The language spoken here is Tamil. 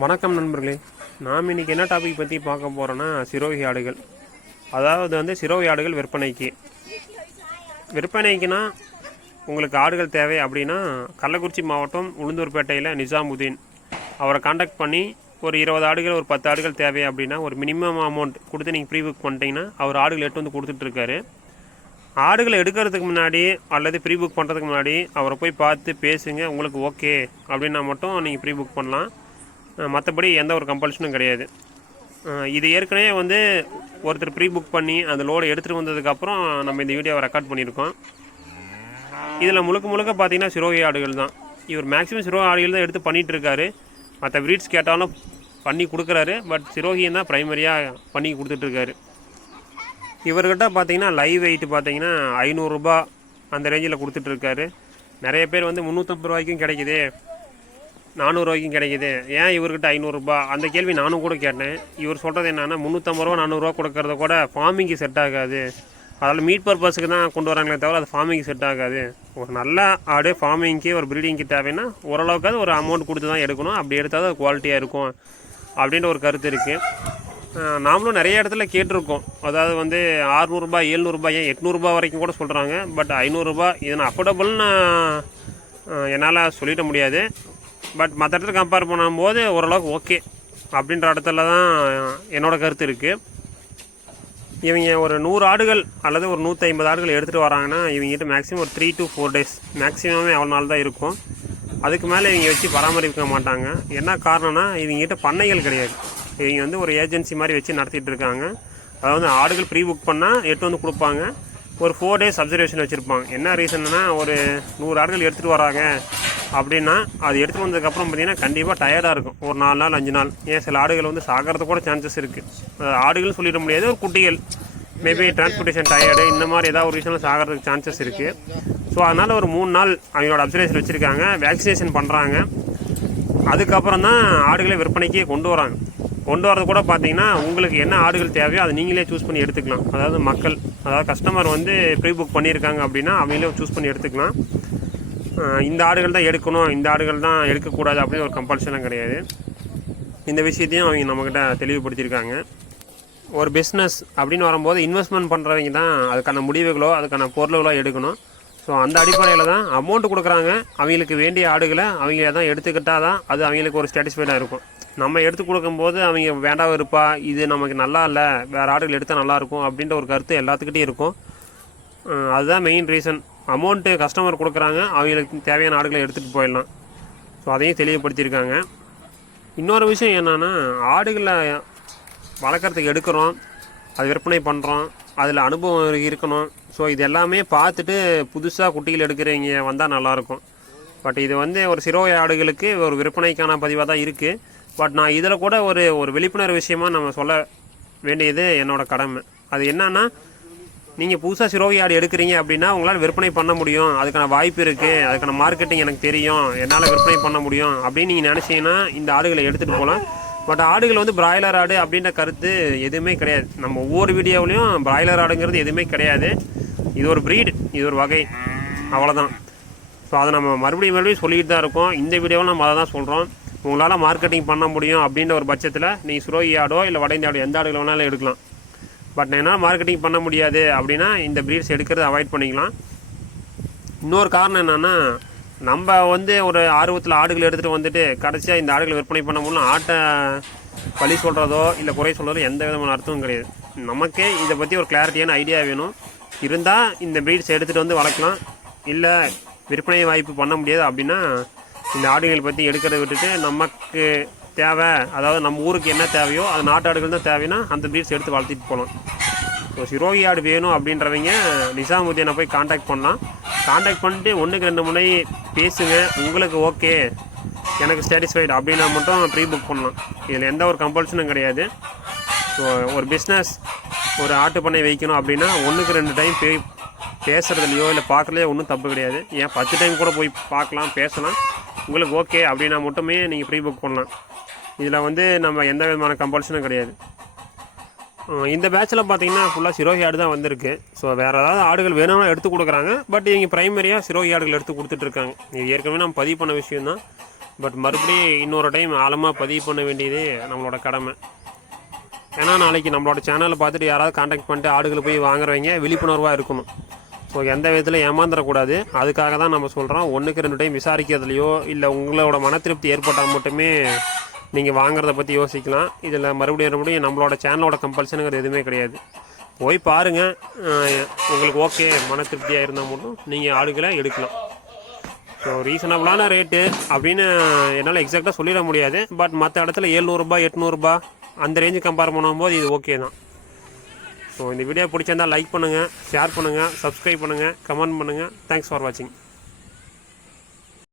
வணக்கம் நண்பர்களே. நாம் இன்றைக்கி என்ன டாபிக் பற்றி பார்க்க போகிறோன்னா சிரோகி ஆடுகள். அதாவது சிரோகி ஆடுகள் விற்பனைக்குன்னா உங்களுக்கு ஆடுகள் தேவை அப்படின்னா கள்ளக்குறிச்சி மாவட்டம் உளுந்தூர்பேட்டையில் நிசாமுதீன் அவரை காண்டாக்ட் பண்ணி ஒரு 20 ஆடுகள் ஒரு 10 ஆடுகள் தேவை அப்படின்னா ஒரு மினிமம் அமௌண்ட் கொடுத்து நீங்கள் ப்ரீ புக் பண்ணிட்டீங்கன்னா அவர் ஆடுகள் எடுத்து வந்து கொடுத்துட்ருக்காரு. ஆடுகளை எடுக்கிறதுக்கு முன்னாடி அல்லது ப்ரீ புக் பண்ணுறதுக்கு முன்னாடி அவரை போய் பார்த்து பேசுங்க. உங்களுக்கு ஓகே அப்படின்னா மட்டும் நீங்கள் ப்ரீ புக் பண்ணலாம். மற்றபடி எந்த ஒரு கம்பல்ஷனும் கிடையாது. இது ஏற்கனவே ஒருத்தர் ப்ரீ புக் பண்ணி அந்த லோடை எடுத்துகிட்டு வந்ததுக்கப்புறம் நம்ம இந்த வீடியோவை ரெக்கார்ட் பண்ணியிருக்கோம். இதில் முழுக்க பார்த்தீங்கன்னா சிரோகி ஆடுகள் தான். இவர் மேக்ஸிமம் சிரோகி ஆடுகள் தான் எடுத்து பண்ணிகிட்ருக்காரு. மற்ற ப்ரீட்ஸ் கேட்டாலும் பண்ணி கொடுக்குறாரு. பட் சிரோகியும் தான் ப்ரைமரியாக பண்ணி கொடுத்துட்ருக்காரு. இவர்கிட்ட பார்த்தீங்கன்னா லைவ் வெயிட் பார்த்தீங்கன்னா 500 ரூபா அந்த ரேஞ்சில் கொடுத்துட்ருக்காரு. நிறைய பேர் 350 ரூபாய்க்கும் கிடைக்குது, 400 ரூபாய்க்கும் கிடைக்குது, ஏன் இவர்கிட்ட 500 ரூபா? அந்த கேள்வி நானும் கூட கேட்டேன். இவர் சொல்கிறது என்னென்னா 350 ரூபா 400 ரூபா கொடுக்கறத கூட ஃபார்மிங்கு செட் ஆகாது. அதில் மீட் பர்பஸுக்கு தான் கொண்டு வராங்களே தவிர அது ஃபார்மிங்கு செட் ஆகாது. ஒரு நல்ல ஆடு ஃபார்மிங்க்கு ஒரு ப்ரீடிங்க்கு தேவைன்னா ஓரளவுக்காவது ஒரு அமௌண்ட் கொடுத்து தான் எடுக்கணும். அப்படி எடுத்தால் அது குவாலிட்டியாக இருக்கும் அப்படின்ற ஒரு கருத்து இருக்குது. நாமளும் நிறைய இடத்துல கேட்டிருக்கோம். அதாவது 600 ரூபா 700 ரூபாய் 800 ரூபா வரைக்கும் கூட சொல்கிறாங்க. பட் 500 ரூபா இது நான் அஃபோர்டபுள்னு என்னால் சொல்லிட முடியாது. பட் மற்ற இடத்துல கம்பேர் பண்ணும்போது ஓரளவுக்கு ஓகே அப்படின்ற இடத்துல தான் என்னோடய கருத்து இருக்குது. இவங்க ஒரு 100 ஆடுகள் அல்லது ஒரு 150 ஆடுகள் எடுத்துகிட்டு வராங்கன்னா இவங்ககிட்ட மேக்ஸிமம் ஒரு 3 to 4 days மேக்ஸிமமே அவ்வளோ நாள் தான் இருக்கும். அதுக்கு மேலே இவங்க வச்சு பராமரிக்க மாட்டாங்க. என்ன காரணம்னா இவங்ககிட்ட பண்ணைகள் கிடையாது. இவங்க ஒரு ஏஜென்சி மாதிரி வச்சு நடத்திட்டு இருக்காங்க. அதாவது ஆடுகள் ப்ரீ புக் பண்ணால் எடுத்து கொடுப்பாங்க. ஒரு 4 days அப்சர்வேஷன் வச்சுருப்பாங்க. என்ன ரீசன்னா ஒரு 100 ஆடுகள் எடுத்துகிட்டு வராங்க அப்படின்னா அது எடுத்துகிட்டு வந்ததுக்கப்புறம் பார்த்திங்கன்னா கண்டிப்பாக டயர்டாக இருக்கும். ஒரு 4 நாள் 5 நாள். ஏன் சில ஆடுகள் சாகிறதுக்கு கூட சான்சஸ் இருக்குது. ஆடுகள் சொல்லிட முடியாது, ஒரு குட்டிகள் மேபி டிரான்ஸ்போர்ட்டேஷன் டயர்டு இந்த மாதிரி ஏதாவது ஒரு விஷயம் சாகிறதுக்கு சான்சஸ் இருக்குது. ஸோ அதனால் ஒரு 3 நாள் அவங்களோட அப்சர்வேஷன் வச்சுருக்காங்க, வேக்சினேஷன் பண்ணுறாங்க. அதுக்கப்புறம் தான் ஆடுகளை விற்பனைக்கே கொண்டு வராங்க. கொண்டு வரது கூட பார்த்தீங்கன்னா உங்களுக்கு என்ன ஆடுகள் தேவையோ அதை நீங்களே சூஸ் பண்ணி எடுத்துக்கலாம். அதாவது கஸ்டமர் ப்ரீ புக் பண்ணியிருக்காங்க அப்படின்னா அவங்களே சூஸ் பண்ணி எடுத்துக்கலாம். இந்த ஆடுகள் தான் எடுக்கணும், இந்த ஆடுகள் தான் எடுக்கக்கூடாது அப்படின்னு ஒரு கம்பல்ஷனும் கிடையாது. இந்த விஷயத்தையும் அவங்க நம்மக்கிட்ட தெளிவுபடுத்தியிருக்காங்க. ஒரு பிஸ்னஸ் அப்படின்னு வரும்போது இன்வெஸ்ட்மெண்ட் பண்ணுறவங்க தான் அதுக்கான முடிவுகளோ அதுக்கான பொருள்களோ எடுக்கணும். ஸோ அந்த அடிப்படையில் தான் அமௌண்ட் கொடுக்குறாங்க. அவங்களுக்கு வேண்டிய ஆடுகளை அவங்க தான் எடுத்துக்கிட்டால் தான் அது அவங்களுக்கு ஒரு சாட்டிஸ்ஃபைடாக இருக்கும். நம்ம எடுத்து கொடுக்கும்போது அவங்க வேண்டாம் இருப்பா, இது நமக்கு நல்லா இல்லை, வேறு ஆடுகள் எடுத்தால் நல்லாயிருக்கும் அப்படின்ற ஒரு கருத்து எல்லாத்துக்கிட்டையும் இருக்கும். அதுதான் மெயின் ரீசன். அமௌண்ட்டு கஸ்டமர் கொடுக்குறாங்க, அவங்களுக்கு தேவையான ஆடுகளை எடுத்துகிட்டு போயிடலாம். ஸோ அதையும் தெளிவுபடுத்தியிருக்காங்க. இன்னொரு விஷயம் என்னென்னா ஆடுகளை வளர்க்குறதுக்கு எடுக்கிறோம், அது விற்பனை பண்ணுறோம், அதில் அனுபவம் இருக்கணும். ஸோ இது எல்லாமே பார்த்துட்டு புதுசாக குட்டிகள் எடுக்கிறவங்க வந்தால் நல்லாயிருக்கும். பட் இது ஒரு சிரோகி ஆடுகளுக்கு ஒரு விற்பனைக்கான பதிவாக தான் இருக்குது. பட் நான் இதில் கூட ஒரு விழிப்புணர்வு விஷயமாக நம்ம சொல்ல வேண்டியது என்னோடய கடமை. அது என்னன்னா நீங்கள் புதுசாக சிரோகி ஆடு எடுக்கிறீங்க அப்படின்னா உங்களால் விற்பனை பண்ண முடியும், அதுக்கான வாய்ப்பு இருக்குது, அதுக்கான மார்க்கெட்டிங் எனக்கு தெரியும், என்னால் விற்பனை பண்ண முடியும் அப்படின்னு நீங்கள் நினச்சிங்கன்னா இந்த ஆடுகளை எடுத்துகிட்டு போகலாம். பட் ஆடுகள் பிராய்லர் ஆடு அப்படின்ற கருத்து எதுவுமே கிடையாது. நம்ம ஒவ்வொரு வீடியோவிலையும் பிராய்லர் ஆடுங்கிறது எதுவுமே கிடையாது. இது ஒரு ப்ரீடு, இது ஒரு வகை, அவ்வளோதான். ஸோ அதை நம்ம மறுபடியும் சொல்லிக்கிட்டு தான் இருக்கோம். இந்த வீடியோவில் நம்ம அதை தான் சொல்கிறோம். உங்களால் மார்க்கெட்டிங் பண்ண முடியும் அப்படின்ற ஒரு பட்சத்தில் நீங்கள் சிரோகி ஆடோ இல்லை வட இந்திய ஆடோ எந்த ஆடுகள் வேணாலும் எடுக்கலாம். பட் என்னால் மார்க்கெட்டிங் பண்ண முடியாது அப்படின்னா இந்த ப்ரீட்ஸ் எடுக்கிறத அவாய்ட் பண்ணிக்கலாம். இன்னொரு காரணம் என்னென்னா நம்ம ஒரு ஆர்வத்தில் ஆடுகள் எடுத்துகிட்டு கடைசியாக இந்த ஆடுகளை விற்பனை பண்ண முடியல ஆட்டை பழி சொல்கிறதோ இல்லை குறை சொல்கிறதோ எந்த விதமான அர்த்தமும் கிடையாது. நமக்கே இதை பற்றி ஒரு கிளாரிட்டியான ஐடியா வேணும். இருந்தால் இந்த ப்ரீட்ஸ் எடுத்துகிட்டு வளர்க்கலாம். இல்லை விற்பனை வாய்ப்பு பண்ண முடியாது அப்படின்னா இந்த ஆடுகள் பற்றி எடுக்கிறத விட்டுட்டு நமக்கு தேவை, அதாவது நம்ம ஊருக்கு என்ன தேவையோ அது நாட்டு ஆடுகள் தான் தேவைன்னா அந்த ப்ரீட்ஸ் எடுத்து வளர்த்திட்டு போகலாம். ஸோ சிரோகி ஆடு வேணும் அப்படின்றவங்க நிசாமுதீனை போய் காண்டாக்ட் பண்ணலாம். காண்டாக்ட் பண்ணிட்டு 1க்கு 2 முறை பேசுங்க. உங்களுக்கு ஓகே, எனக்கு சாட்டிஸ்ஃபைடு அப்படின்னா மட்டும் ப்ரீ புக் பண்ணலாம். இதில் எந்த ஒரு கம்பல்ஷனும் கிடையாது. ஸோ ஒரு பிஸ்னஸ் ஒரு ஆட்டு பண்ணை வைக்கணும் அப்படின்னா 1க்கு 2 டைம் பேசுகிறதுலையோ இல்லை பார்க்குறதுலையோ ஒன்றும் தப்பு கிடையாது. ஏன் 10 டைம் கூட போய் பார்க்கலாம், பேசலாம். உங்களுக்கு ஓகே அப்படின்னா மட்டுமே நீங்கள் ப்ரீ புக் பண்ணலாம். இதில் நம்ம எந்த விதமான கம்பல்ஷனும் கிடையாது. இந்த பேட்சில் பார்த்தீங்கன்னா ஃபுல்லாக சிரோகி ஆடு தான் வந்திருக்கு. ஸோ வேறு ஏதாவது ஆடுகள் வேணும்னா எடுத்து கொடுக்குறாங்க. பட் இவங்க ப்ரைமரியாக சிரோகி ஆடுகள் எடுத்து கொடுத்துட்ருக்காங்க. இது ஏற்கனவே நம்ம பதிவு பண்ண விஷயம் தான். பட் மறுபடியும் இன்னொரு டைம் ஆழமாக பதிவு பண்ண வேண்டியது நம்மளோட கடமை. ஏன்னா நாளைக்கு நம்மளோட சேனலை பார்த்துட்டு யாராவது காண்டாக்ட் பண்ணிட்டு ஆடுகளை போய் வாங்குறவங்க விழிப்புணர்வாக இருக்கணும். ஸோ எந்த விதத்தில் ஏமாந்துடக்கூடாது. அதுக்காக தான் நம்ம சொல்கிறோம். 1க்கு 2 டைம் விசாரிக்கிறதுலையோ இல்லை உங்களோட மன திருப்தி ஏற்பட்டால் மட்டுமே நீங்கள் வாங்குறத பற்றி யோசிக்கலாம். இதில் மறுபடியும் நம்மளோட சேனலோட கம்பல்ஷனுங்கிறது எதுவுமே கிடையாது. போய் பாருங்கள், உங்களுக்கு ஓகே மன திருப்தியாக இருந்தால் மட்டும் நீங்கள் ஆடுகளை எடுக்கலாம். ஸோ ரீசனபிளான ரேட்டு அப்படின்னு என்னால் எக்ஸாக்டாக சொல்லிட முடியாது. பட் மற்ற இடத்துல 700 800 அந்த ரேஞ்சு கம்பேர் பண்ணும்போது இது ஓகே தான். ஸோ இந்த வீடியோ பிடிச்சிருந்தால் லைக் பண்ணுங்கள், ஷேர் பண்ணுங்கள், சப்ஸ்கிரைப் பண்ணுங்கள், கமெண்ட் பண்ணுங்கள். தேங்க்ஸ் ஃபார் வாட்சிங்.